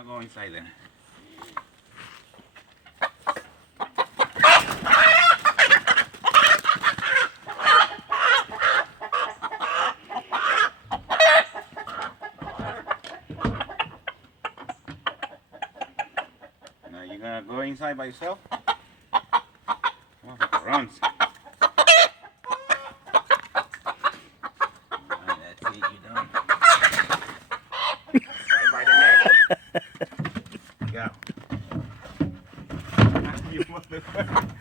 I'll go inside then. Now you gonna go inside by yourself? Oh, runs. That's it, you done. Right by the neck. Go. You motherfucker.